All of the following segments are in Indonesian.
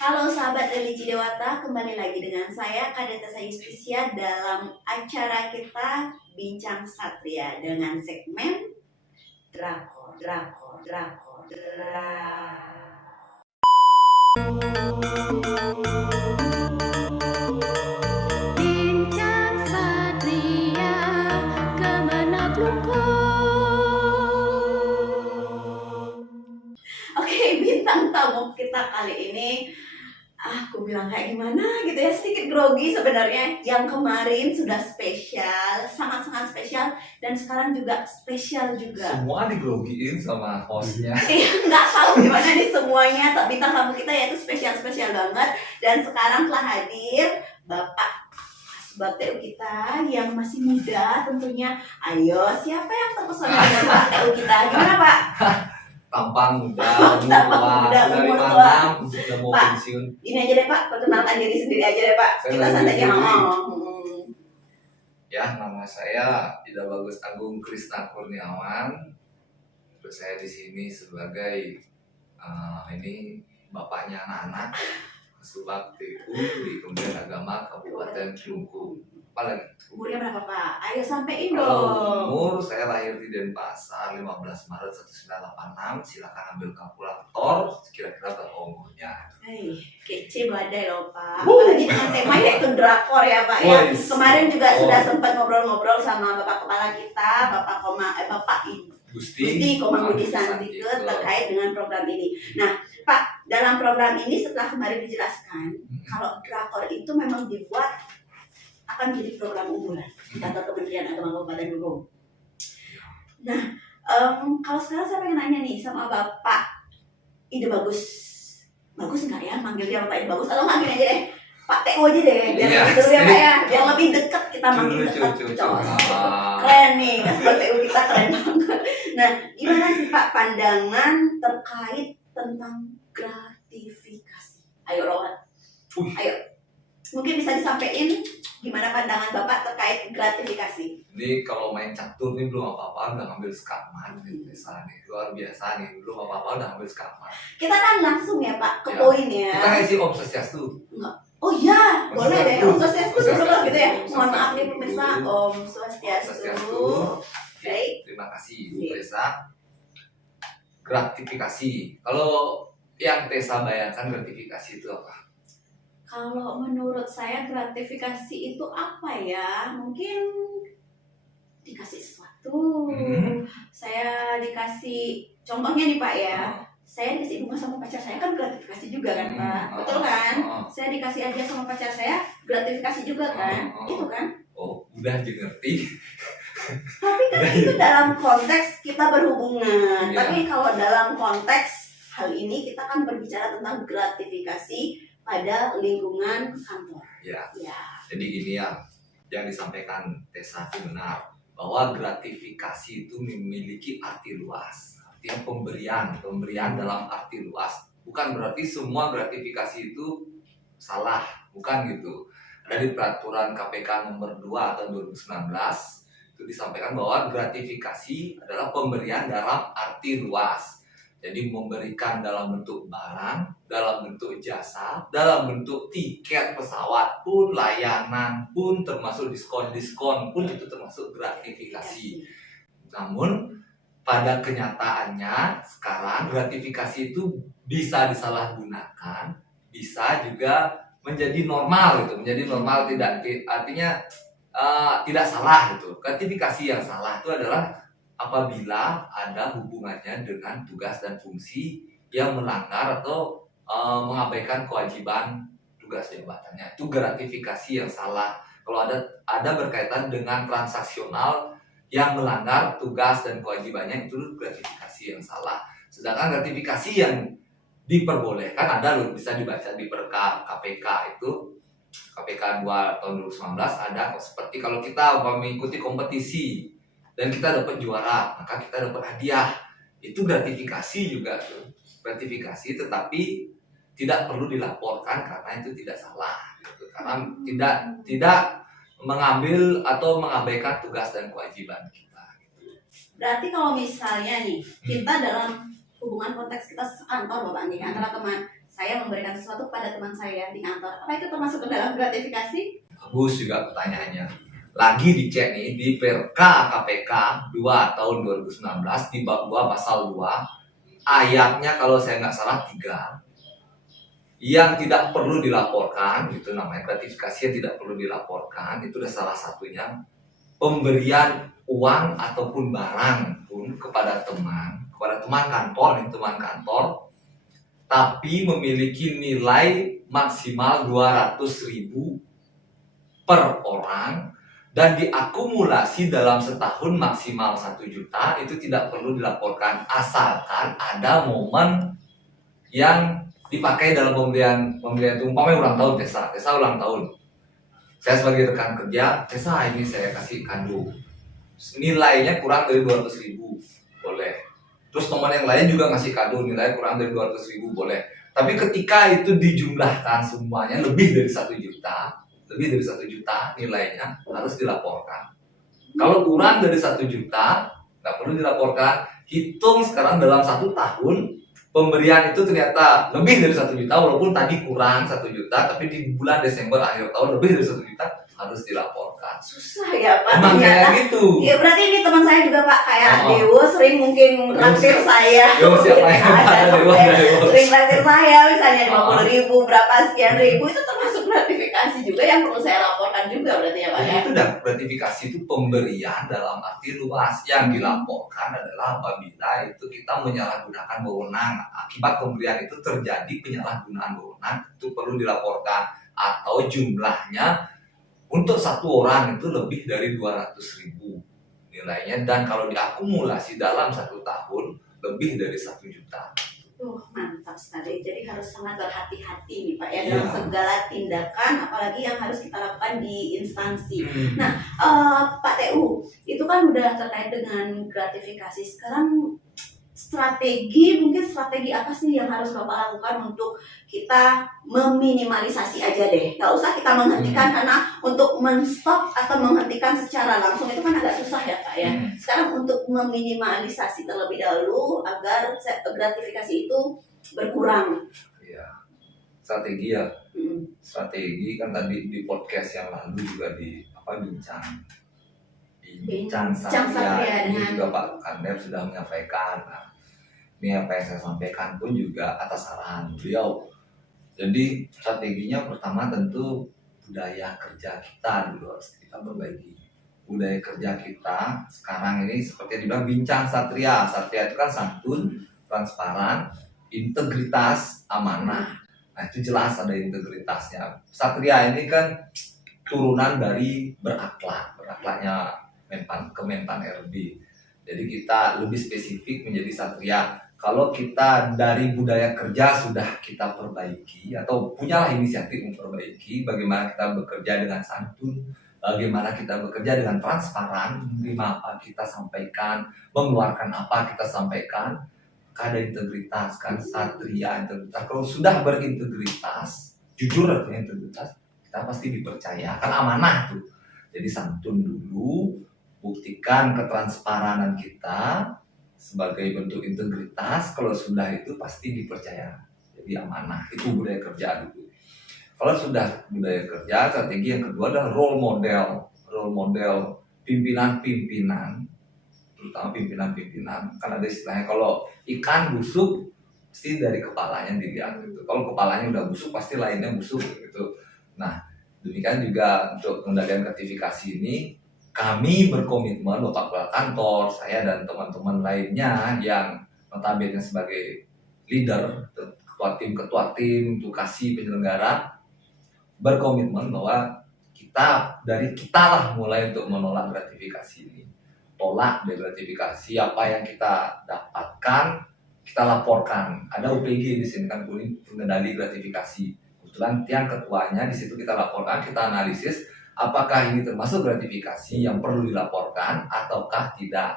Halo sahabat religi Dewata, kembali lagi dengan saya Kadeta Justisia dalam acara kita Bincang Satria dengan segmen Drakor, Drakor, Drakor, Bincang Satria, kemana belumku? Oke, bintang tamu kita kali ini aku bilang kayak gimana gitu ya, sedikit grogi sebenarnya. Yang kemarin sudah spesial, sangat-sangat spesial, dan sekarang juga spesial juga. Semua digrogiin sama hostnya. Iya, nggak tahu gimana nih semuanya. Tapi bintang tamu kita yaitu spesial banget. Dan sekarang telah hadir Bapak Asbab TU kita yang masih muda tentunya. Ayo, siapa yang terpesona dengan Pak TU kita? Gimana Pak? Tampang muda, umur tua, dari umur tua. mana sudah mau Pak, pensiun. Ini aja deh Pak, perkenalkan diri sendiri aja deh Pak. Saya Kita santai aja sendiri. ngomong. Ya, nama saya Ida Bagus Agung Krisna Kurniawan. Terus saya di sini sebagai ini bapaknya anak-anak Asbab TU di Kementerian Agama Kabupaten Kelungkung. Apalagi? Umurnya berapa Pak? Ayo sampein Kalau dong. umur, saya lahir di Denpasar 15 Maret 1986. Silakan ambil kalkulator kira-kira berapa umurnya. Hei, kece badai loh Pak. Apalagi dengan tema yaitu drakor ya Pak ya. Woi. Kemarin juga sudah sempat ngobrol-ngobrol sama Bapak Kepala kita, Bapak Gusti Komang Budi Santike terkait dengan program ini. Nah, Pak, dalam program ini setelah kemarin dijelaskan, kalau drakor itu memang dibuat akan jadi program unggulan di kantor Kementerian Agama Kabupaten Kelungkung. Nah, kalau sekarang saya pengen nanya nih sama Bapak Ide Bagus. Bagus nggak ya manggil dia Bapak Ide Bagus, atau manggil aja deh Pak TU aja deh, biar Iya, lebih seru ya Pak ya, biar lebih dekat kita manggil dekat. Keren nih, Asbab TU kita keren banget. Nah, gimana sih Pak pandangan terkait tentang gratifikasi? Ayo Rowan, ayo, mungkin bisa disampaikan gimana pandangan Bapak terkait gratifikasi? Ini kalau main catur nih belum apa-apa udah ngambil sekaman nih, biasa nih, luar biasa nih, belum apa-apa udah ngambil sekaman. Kita kan langsung ya Pak ke Ya. poin ya. Kita ngisi Om Swastiastu. Oh iya, boleh deh. Om Swastiastu dulu lah gitu ya. Om Mohon maaf nih Swastiastu. pemirsa, Om Swastiastu. Baik. Terima kasih Bu Tessa. Gratifikasi. Kalau yang Tessa bayangkan gratifikasi itu apa? Kalau menurut saya gratifikasi itu apa ya? Mungkin dikasih sesuatu. Saya dikasih, contohnya nih Pak ya. Saya dikasih bunga sama pacar saya kan gratifikasi juga kan Pak, betul kan? Saya dikasih aja sama pacar saya gratifikasi juga kan, itu kan? Oh, udah aja ngerti. Tapi kan itu dalam konteks kita berhubungan. Iya. Tapi kalau dalam konteks hal ini kita kan berbicara tentang gratifikasi pada lingkungan kantor. Ya. Ya. Jadi gini ya, yang disampaikan Tessa itu benar bahwa gratifikasi itu memiliki arti luas. Artinya pemberian dalam arti luas. Bukan berarti semua gratifikasi itu salah, bukan gitu. Ada di peraturan KPK nomor 2 tahun 2019 itu disampaikan bahwa gratifikasi adalah pemberian dalam arti luas. Jadi memberikan dalam bentuk barang, dalam bentuk jasa, dalam bentuk tiket pesawat pun, layanan pun, termasuk diskon-diskon pun itu termasuk gratifikasi. Namun pada kenyataannya sekarang gratifikasi itu bisa disalahgunakan, bisa juga menjadi normal gitu, menjadi normal tidak artinya tidak salah gitu. Gratifikasi yang salah itu adalah apabila ada hubungannya dengan tugas dan fungsi yang melanggar atau mengabaikan kewajiban tugas jabatannya, itu gratifikasi yang salah. Kalau ada berkaitan dengan transaksional yang melanggar tugas dan kewajibannya, itu gratifikasi yang salah. Sedangkan gratifikasi yang diperbolehkan ada loh, bisa dibaca di perka KPK itu KPK 2 tahun 2019 ada kok, seperti kalau kita mengikuti kompetisi dan kita dapat juara, maka kita dapat hadiah. Itu gratifikasi juga tuh. Gratifikasi tetapi tidak perlu dilaporkan karena itu tidak salah gitu. Karena tidak mengambil atau mengabaikan tugas dan kewajiban kita gitu. Berarti kalau misalnya nih kita dalam hubungan konteks kita sekantor Bapak nih antara teman saya memberikan sesuatu kepada teman saya di kantor. Apa itu termasuk ke dalam gratifikasi? Bagus juga pertanyaannya. Lagi dicek nih di Perka KPK 2 tahun 2019 di bab 2 pasal 2 ayatnya kalau saya nggak salah 3 yang tidak perlu dilaporkan, itu namanya gratifikasi yang tidak perlu dilaporkan. Itu adalah salah satunya pemberian uang ataupun barang pun kepada teman kantor, tapi memiliki nilai maksimal 200.000 per orang dan diakumulasi dalam setahun maksimal 1 juta. Itu tidak perlu dilaporkan asalkan ada momen yang dipakai dalam pembelian itu. Umpamanya ulang tahun Tessa ulang tahun, saya sebagai rekan kerja, Tessa ini saya kasih kado, nilainya kurang dari 200.000 boleh. Terus teman yang lain juga ngasih kado nilai kurang dari 200.000 boleh. Tapi ketika itu dijumlahkan semuanya lebih dari 1 juta nilainya harus dilaporkan. Kalau kurang dari 1 juta nggak perlu dilaporkan. Hitung sekarang dalam 1 tahun pemberian itu ternyata lebih dari 1 juta, walaupun tadi kurang 1 juta, tapi di bulan Desember akhir tahun lebih dari 1 juta harus dilaporkan. Susah ya Pak. Emang kayak gitu. Ya berarti ini teman saya juga Pak, kayak Oh. Dewo sering mungkin traktir saya. Dewo siapa yang ada Dewo? Sering traktir saya, misalnya 50.000 berapa sekian ribu, itu termasuk gratifikasi juga yang perlu saya laporkan juga berarti ya Pak ya. Itu dah gratifikasi itu pemberian dalam arti luas. Yang dilaporkan adalah apabila itu kita menyalahgunakan wewenang. Akibat pemberian itu terjadi penyalahgunaan wewenang, itu perlu dilaporkan. Atau jumlahnya untuk 1 orang itu lebih dari 200.000 nilainya, dan kalau diakumulasi dalam 1 tahun lebih dari 1 juta. Mantap sekali. Jadi harus sangat berhati-hati nih Pak ya Iya. dalam segala tindakan, apalagi yang harus kita lakukan di instansi. Nah, Pak TU, itu kan udah terkait dengan gratifikasi. Sekarang mungkin strategi apa sih yang harus Bapak lakukan untuk kita meminimalisasi aja deh. Gak usah kita menghentikan, karena untuk men-stop atau menghentikan secara langsung itu kan agak susah ya Pak ya. Sekarang untuk meminimalisasi terlebih dahulu agar gratifikasi itu berkurang. Iya. Strategi ya. Strategi kan tadi di podcast yang lalu juga bincang Satria ini juga Pak Kandep sudah menyampaikan. Nah, ini apa yang saya sampaikan pun juga atas arahan beliau. Jadi strateginya pertama tentu budaya kerja kita dulu harus kita perbaiki. Budaya kerja kita sekarang ini seperti yang dibilang bincang Satria. Satria itu kan santun, transparan, integritas, amanah. Nah itu jelas ada integritasnya. Satria ini kan turunan dari berakhlaknya Kemenpan RB. Jadi kita lebih spesifik menjadi Satria. Kalau kita dari budaya kerja sudah kita perbaiki atau punyalah inisiatif memperbaiki, bagaimana kita bekerja dengan santun, bagaimana kita bekerja dengan transparan, menerima apa kita sampaikan, mengeluarkan apa kita sampaikan, ada integritas kan, Satria integritas. Kalau sudah berintegritas, jujur artinya integritas, kita pasti dipercaya, kan amanah tuh. Jadi santun dulu, buktikan ketransparanan kita sebagai bentuk integritas. Kalau sudah itu pasti dipercaya, jadi amanah. Itu budaya kerja dulu. Kalau sudah budaya kerja, strategi yang kedua adalah role model pimpinan, terutama pimpinan. Kan ada istilahnya kalau ikan busuk pasti dari kepalanya dilihat gitu. Kalau kepalanya udah busuk pasti lainnya busuk gitu. Nah demikian juga untuk pengendalian gratifikasi ini, kami berkomitmen, Bapak Kepala Kantor, saya dan teman-teman lainnya yang notabene sebagai leader, ketua tim, tukasi penyelenggara, berkomitmen bahwa kita lah mulai untuk menolak gratifikasi ini. Tolak dari gratifikasi, apa yang kita dapatkan kita laporkan. Ada UPG di sini kan, pengendali gratifikasi. Kebetulan yang ketuanya di situ kita laporkan, kita analisis apakah ini termasuk gratifikasi yang perlu dilaporkan ataukah tidak.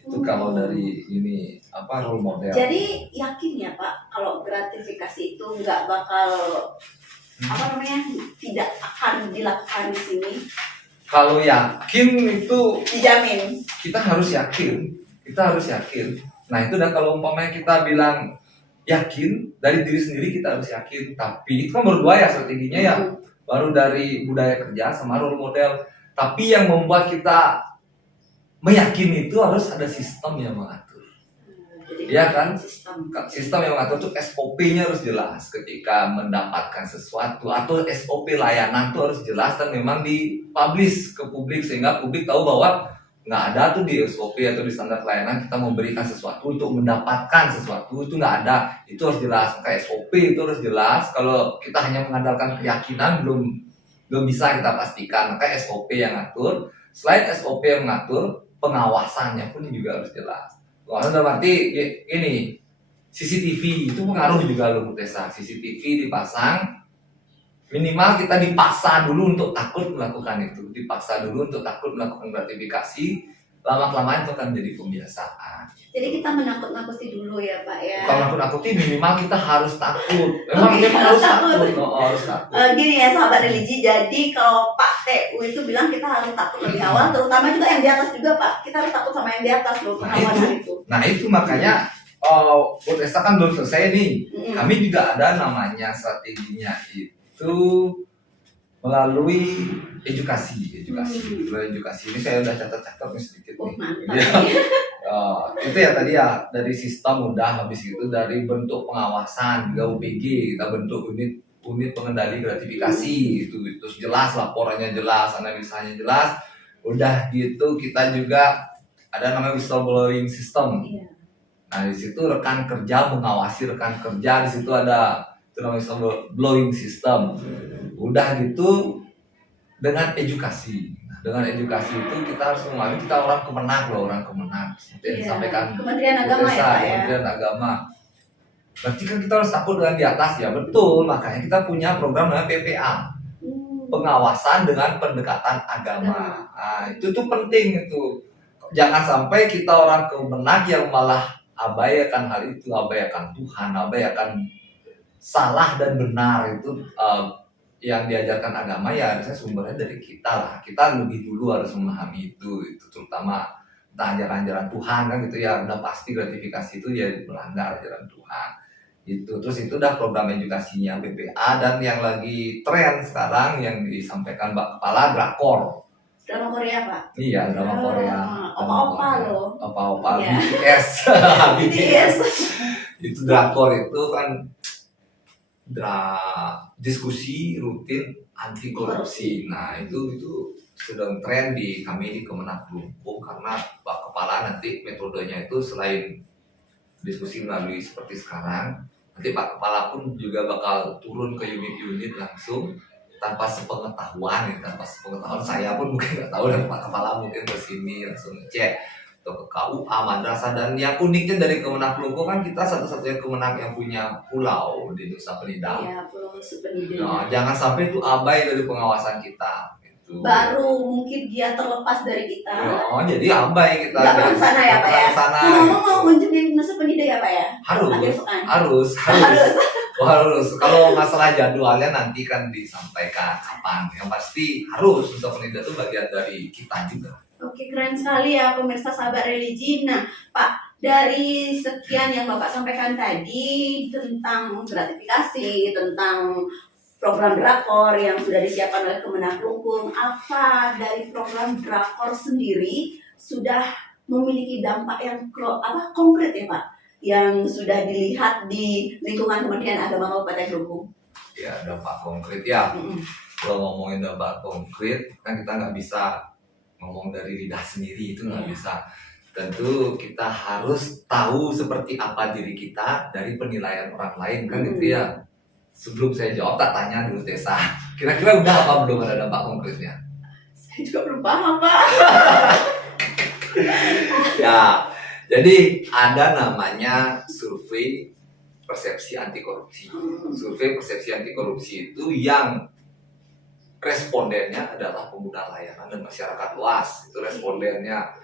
Itu kalau dari ini role model. Jadi yakin ya Pak kalau gratifikasi itu nggak bakal tidak akan dilakukan di sini? Kalau yakin itu dijamin. Kita harus yakin. Nah itu dah kalau umpamanya kita bilang yakin dari diri sendiri, kita harus yakin. Tapi itu kan baru dua ya strateginya ya, baru dari budaya kerja sama role model. Tapi yang membuat kita meyakini itu harus ada sistem yang mengatur. Iya kan? Sistem yang mengatur itu SOP-nya harus jelas ketika mendapatkan sesuatu, atau SOP layanan itu harus jelas dan memang dipublish ke publik sehingga publik tahu bahwa nggak ada tuh di SOP atau di standar pelayanan kita memberikan sesuatu untuk mendapatkan sesuatu, itu nggak ada. Itu harus jelas. Kayak SOP itu harus jelas. Kalau kita hanya mengandalkan keyakinan belum bisa kita pastikan. Maka SOP yang ngatur. Selain SOP yang mengatur, pengawasannya pun juga harus jelas. Pengawasan dalam arti ini CCTV itu pengaruh juga loh Bu Tessa. CCTV dipasang, minimal kita dipaksa dulu untuk takut melakukan itu, dipaksa dulu untuk takut melakukan gratifikasi. Lama-kelamaan itu akan menjadi kebiasaan. Jadi kita menakut-nakuti dulu ya Pak ya. Kalau menakut-nakuti minimal kita harus takut. Memang harus takut. Harus takut. Gini ya sahabat religi, jadi kalau Pak TU itu bilang kita harus takut lebih awal, terutama juga yang di atas juga Pak. Kita harus takut sama yang di atas loh, pengawasan itu. Nah itu makanya Bu Tessa kan belum selesai nih. Kami juga ada namanya strateginya itu melalui edukasi. Melalui edukasi ini saya udah catat nih sedikit nih. Itu ya tadi ya, dari sistem udah, habis itu dari bentuk pengawasan juga UPG kita bentuk unit pengendali gratifikasi itu jelas, laporannya jelas, analisanya jelas. Udah gitu kita juga ada namanya whistleblowing system. Nah di situ rekan kerja mengawasi rekan kerja, di situ ada itu namanya whistleblowing system. Udah gitu dengan edukasi. Nah, dengan edukasi itu kita harus memahami kita orang kemenang. Seperti yang disampaikan Kementerian Agama ya Pak ya. Kementerian Agama. Berarti kan kita harus takut dengan di atas ya, betul. Makanya kita punya program namanya PPA. Pengawasan dengan pendekatan agama. Nah, itu tuh penting itu. Jangan sampai kita orang kemenang yang malah abai akan hal itu, abai akan Tuhan, abai akan salah dan benar itu yang diajarkan agama ya harusnya sumbernya dari kita lah. Kita lebih dulu harus memahami itu terutama tentang ajaran-ajaran Tuhan kan gitu ya. Udah pasti gratifikasi itu ya melanggar ajaran Tuhan. Itu terus itu udah program edukasinya PPA, dan yang lagi tren sekarang yang disampaikan Mbak Kepala drakor. Drama Korea Pak. Iya, drama Korea. Opa-opa loh. Opa-opa Iya. BTS. Itu drakor itu kan diskusi rutin anti korupsi. Nah itu sedang tren di kami di Kemenag Lumpung, karena Pak Kepala nanti metodenya itu selain diskusi melalui seperti sekarang, nanti Pak Kepala pun juga bakal turun ke unit-unit langsung tanpa sepengetahuan saya pun mungkin nggak tahu, dan Pak Kepala mungkin ke sini langsung ngecek atau ke KUA madrasah. Dan yang uniknya dari Kemenag Lumpung kan kita satu-satunya Kemenag yang punya pulau di Nusa Penida. Iya, Pulau Nusa Penida. Nah, jangan sampai itu abai dari pengawasan kita. Gitu. Baru mungkin dia terlepas dari kita. Oh, jadi abai kita. Nggak pernah sana ya Pak ya. Ngomong mau kunjungin Nusa Penida ya Pak ya. Harus. Kalau masalah jadwalnya nanti kan disampaikan kapan. Yang pasti harus, Nusa Penida itu bagian dari kita juga. Oke, keren sekali ya pemirsa sahabat religi. Nah, Pak, dari sekian yang Bapak sampaikan tadi tentang gratifikasi, tentang program drakor yang sudah disiapkan oleh Kemenag Lumpung, apa dari program drakor sendiri sudah memiliki dampak yang konkret ya Pak, yang sudah dilihat di lingkungan Kementerian Agama Kabupaten Lumpung? Ya, dampak konkret ya. Kalau ngomongin dampak konkret, kan kita nggak bisa ngomong dari lidah sendiri, itu nggak bisa. Tentu kita harus tahu seperti apa diri kita dari penilaian orang lain kan gitu ya. Sebelum saya jawab, tak tanya dulu Tessa, kira-kira udah apa belum ada dampak konkretnya? Saya juga belum paham Pak. Ya, jadi ada namanya survei persepsi anti korupsi. Survei persepsi anti korupsi itu yang respondennya adalah pengguna layanan dan masyarakat luas. Itu respondennya.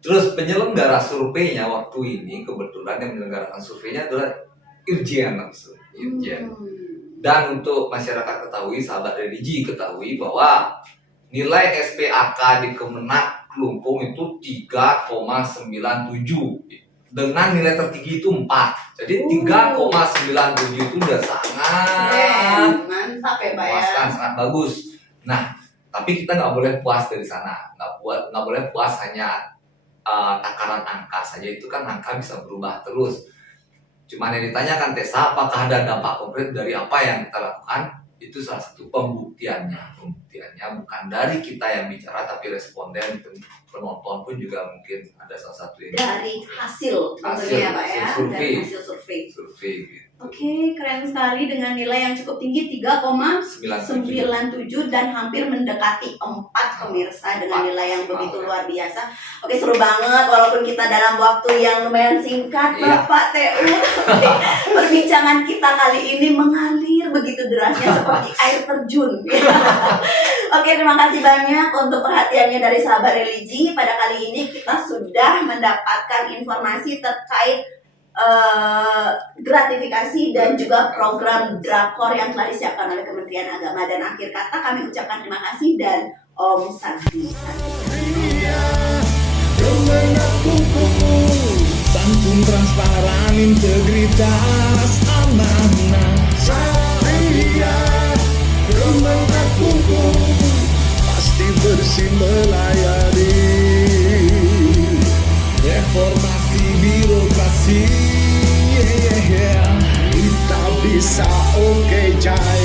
Terus penyelenggara surveinya waktu ini kebetulan yang menyelenggarakan surveinya adalah Irjen langsung. Dan untuk masyarakat ketahui, sahabat religi ketahui bahwa nilai SPAK di Kemenag Lumpung itu 3,97 dengan nilai tertinggi itu 4. Jadi 3,97 itu udah sangat mantap ya Pak ya. memuaskan, sangat bagus. Nah, tapi kita nggak boleh puas dari sana, nggak boleh puas hanya takaran angka saja, itu kan angka bisa berubah terus. Cuman yang ditanyakan Tessa, apakah ada dampak konkret dari apa yang kita lakukan? Itu salah satu pembuktiannya bukan dari kita yang bicara, tapi responden, penonton pun juga mungkin ada salah satu yang dari hasil tentunya ya Pak ya, survei. dari hasil survei. Gitu. Oke, keren sekali dengan nilai yang cukup tinggi 3,97 dan hampir mendekati 4 pemirsa dengan nilai yang begitu luar biasa. Oke, seru banget walaupun kita dalam waktu yang lumayan singkat Bapak TU. Perbincangan kita kali ini mengalir begitu derasnya seperti air terjun. Oke, terima kasih banyak untuk perhatiannya dari sahabat religi. Pada kali ini kita sudah mendapatkan informasi terkait gratifikasi dan juga program Drakor yang telah disiapkan oleh Kementerian Agama. Dan akhir kata kami ucapkan terima kasih dan Om Santi. Santun, transparan, integritas, amanah, Satria, Kementerian Hukum, pasti bersih melayani. Reformasi birokrasi, kita bisa oke jaya.